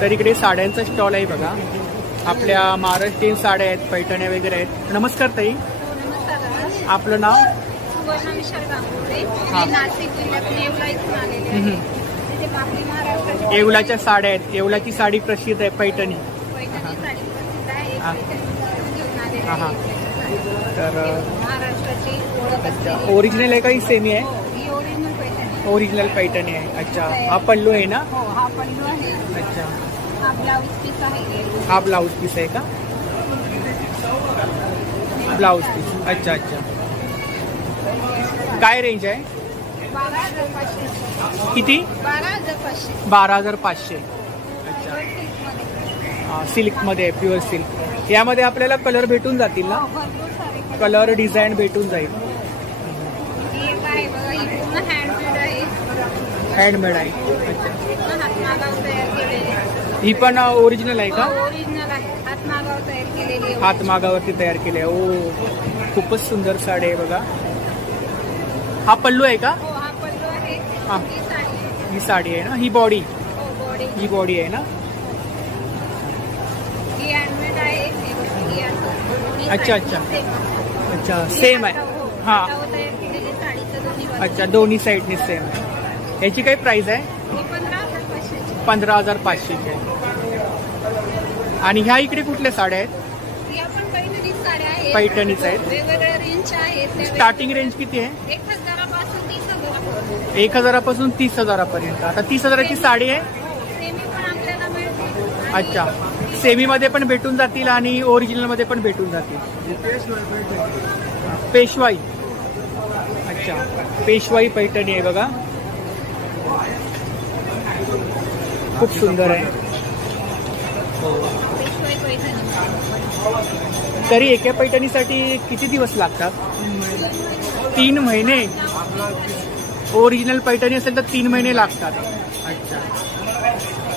तर इकडे साड्यांचा स्टॉल आहे बघा. आपल्या महाराष्ट्रीयन साड्या आहेत, पैठण्या वगैरे आहेत. नमस्कार ताई, आपलं नाव? येवलाच्या साड्या आहेत. येवलाची साडी प्रसिद्ध आहे, पैठणी. हां हां. तर ओरिजिनल आहे का ही सेमी आहे? ओरिजिनल पैठणी आहे. अच्छा, हा पल्लू आहे ना? हा पल्लू आहे. अच्छा, हा ब्लाउज पीस आहे. हा ब्लाउज पीस आहे का? Blouse piece. अच्छा अच्छा. काय रेंज आहे? 12,500. किती? 12,500. 12,500. अच्छा, सिल्कमध्ये आहे, प्युअर सिल्क. यामध्ये आपल्याला कलर भेटून जातील ना? कलर डिझाईन भेटून जाईल. हँडमेड आहे. ही पण ओरिजिनल आहे का? ओरिजिनल आहे. हातमागावर तयार केलेली. हातमागावरती तयार केली आहे. ओ, खूपच सुंदर साडी आहे बघा. हा पल्लू आहे का? हा पल्लू आहे. हा, ही साडी आहे ना? ही बॉडी? ही बॉडी आहे ना? ही हँडमेड आहे. अच्छा अच्छा अच्छा, सेम आहे. हा, अच्छा, दोन्ही साईडनी सेम आहे. याची काय प्राइस आहे? 15,500 आहे. आणि ह्या इकडे कुठल्या साड्या आहेत? पैठणीच आहेत. वेगवेगळ्या रेंज आहेत. स्टार्टिंग रेंज किती आहे? 1,000 पासून 30,000. 1,000 30,000 पर्यंत. आता 30,000ची साडी आहे. सेमी पण आपल्याला मिळते. अच्छा, सेमी मध्ये पण भेटून जातील आणि ओरिजिनल मध्ये पण भेटून जातील. पेशवाई. अच्छा, पेशवाई पैठणी आहे बघा. खूप सुंदर आहे. तरी एका पैठणीसाठी किती दिवस लागतात? 3 महिने. ओरिजिनल पैठणी असेल तर 3 महिने लागतात. अच्छा,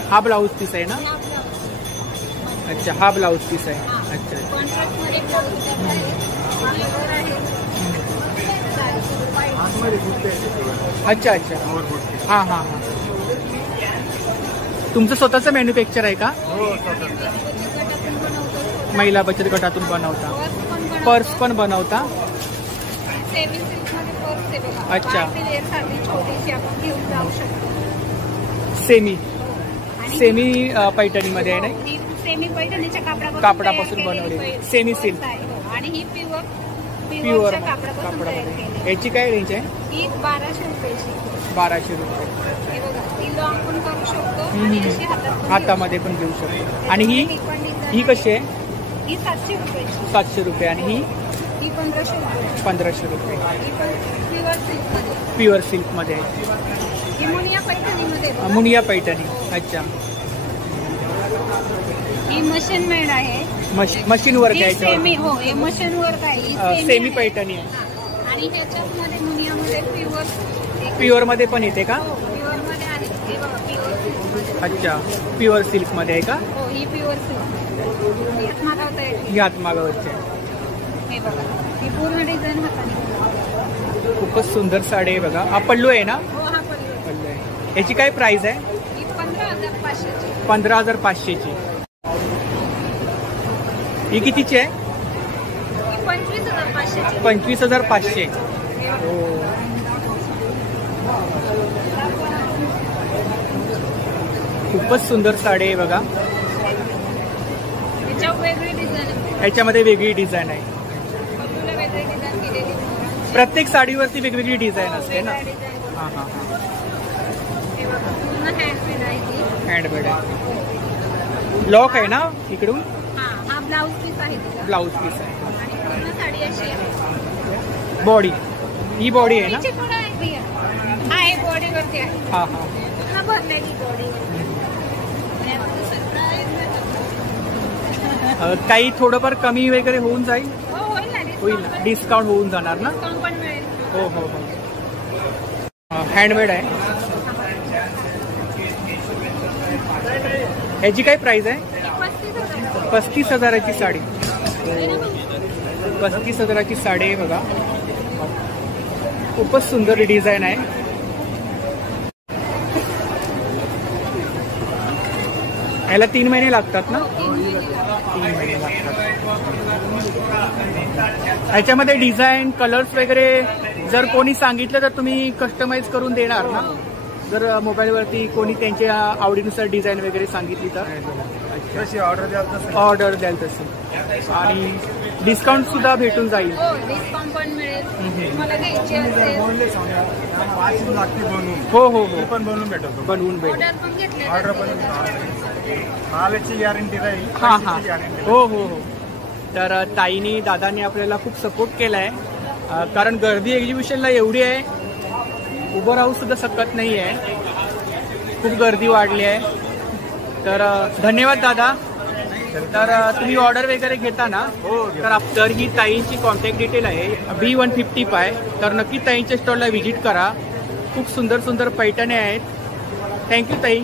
हा ब्लाऊज पीस आहे ना? अच्छा, हा ब्लाऊज पीस आहे. अच्छा अच्छा अच्छा. हां हां हां. तुमचं स्वतःचं मॅन्युफॅक्चर आहे का? महिला बचत गटातून बनवता? पर्स पण बनवता? अच्छा, सेमी सेमी पैठणीमध्ये आहे ना? सेमी पैठणीच्या कापडापासून बनवली, सेमी सिल्क. आणि ही प्युअर कापडामध्ये. याची काय रेंज आहे? ही 1200 रुपयाची. 1200 रुपये. हे बघा, ती लॉंग पण करू शकतो आणि अशी हातामध्ये पण घेऊ शकतो. आणि ही कशी आहे? ही 700 रुपयाची. 700 रुपये. आणि ही 1500 रुपये. 1500 रुपये. प्युअर सिल्कमध्ये. प्युअर सिल्कमध्ये आहे. ही मुनिया पैठणीमध्ये. मुनिया पैठणी. अच्छा, ही मशीन मेड आहे. मशीन वर्क आहे. सेमी. हो, हे मशीन वर्क आहे. सेमी पैठणी आहे. आणि ह्याच्यामध्ये मुनियामध्ये प्युअर मध्ये पण येते का? प्युअर मध्ये आहे. हे बघा, प्युअर सिल्क. अच्छा, प्युअर सिल्क मध्ये आहे का? हो, ही प्युअर सिल्क. ही हातमागावरची आहे. हे बघा, ही पूर्ण डिझाईन हाताने. खूपच सुंदर साडी आहे बघा. हा पल्लू आहे ना? हो, हा पल्लू आहे. याची काय प्राइस आहे? ही 15,500. 15,500ची. ही कितीची आहे? 25,500. 25,500. हो, खूपच सुंदर साडी आहे बघा. याच्यामध्ये वेगळी डिझाईन आहे. प्रत्येक साडीवरती वेगवेगळी डिझाईन असते ना? हां हां हां. हँडमेड आहे. लॉक आहे ना इकडून? हा ब्लाउज पीस आहे. ब्लाउज पीस आहे. आणि पूर्ण साडी अशी आहे. बॉडी. ही बॉडी आहे ना? हा, हे बॉडीवरती आहे. हां हां. पूर्ण भरलेली बॉडी. काही थोडंफार कमी वगैरे होऊन जाईल? होईल ना, डिस्काउंट होऊन जाणार ना? पण मिळेल. हो हो हो. हँडमेड आहे. याची काय प्राइस आहे? 35,000ची साडी. 35,000ची साडी आहे बघा. खूपच सुंदर डिझाईन आहे. याला 3 महिने लागतात ना? 3 महिने 3 महिने लागतात. ह्याच्यामध्ये डिझाईन कलर्स वगैरे जर कोणी सांगितलं तर तुम्ही कस्टमाइज करून देणार ना? जर मोबाईलवरती कोणी त्यांच्या आवडीनुसार डिझाईन वगैरे सांगितली तर कशी ऑर्डर द्याल तशी. आणि डिस्काउंट सुद्धा भेटून जाईल. हो, डिस्काउंट पण मिळेल. मला घ्यायची असेल लागते बनवून. हो हो हो, पण बनवून भेटतो. बनवून भेट. ऑर्डर पण घेतले ऑर्डर पण मालाची गॅरंटी राहील. हां हां, हो हो हो. तर ताईनी दादानी आपल्याला खूप सपोर्ट केलाय. कारण गर्दी एक्झिबिशनला एवढी आहे, उभं राहू सुद्धा शकत नाही आहे, खूप गर्दी वाढली आहे. तर धन्यवाद दादा. तर तुम्ही ऑर्डर वगैरे घेता ना? तर ही ताईंची कॉन्टॅक्ट डिटेल आहे B155. तर नक्की ताईंच्या स्टॉलला व्हिजिट करा. खूप सुंदर सुंदर पैठणे आहेत. थँक्यू ताई.